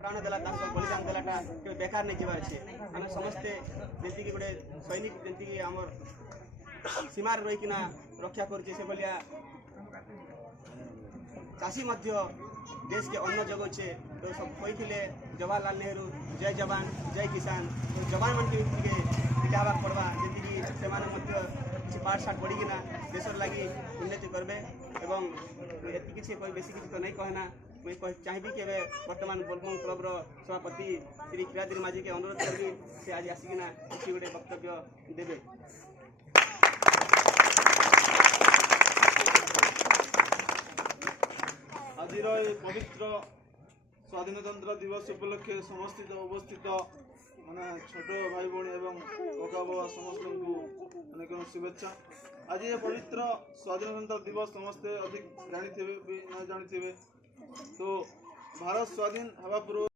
प्राण देला बलिदान देलाटा के बेकार नहीं जीवार छे। आम समस्ते जैसे कि गोटे सैनिक जैसे कि आम सीमार रहीकिना रक्षा करछे से भलिया चाषी मध्य देश के अन्न जगोचे। तो सब कही जवाहरलाल नेहरू जय जवान जय किसान। तो जवान मन के इटावा पड़वा जैसे कि से किसी पाठ साठ पढ़िकिना देशर लगी उन्नति करबे। एवं एति किसी कोई बेसी किसी तो नहीं कहना मुझे चाहिए कि वर्तमान बोलबम क्लब सभापति श्री कीराद्री माझी के अनुरोध करी से आज आसिकिना किसी गोटे वक्तव्य देवे। आज पवित्र स्वाधीनता दिवस उपलक्षे समस्त उपस्थित माने छोट भाई भाई एवं कका बाबा समस्त को अनेक शुभेच्छा। आज ये पवित्र स्वाधीनता दिवस समस्ते अधिक जानी थे भी न जानी थे। तो भारत स्वाधीन हवा पूर्व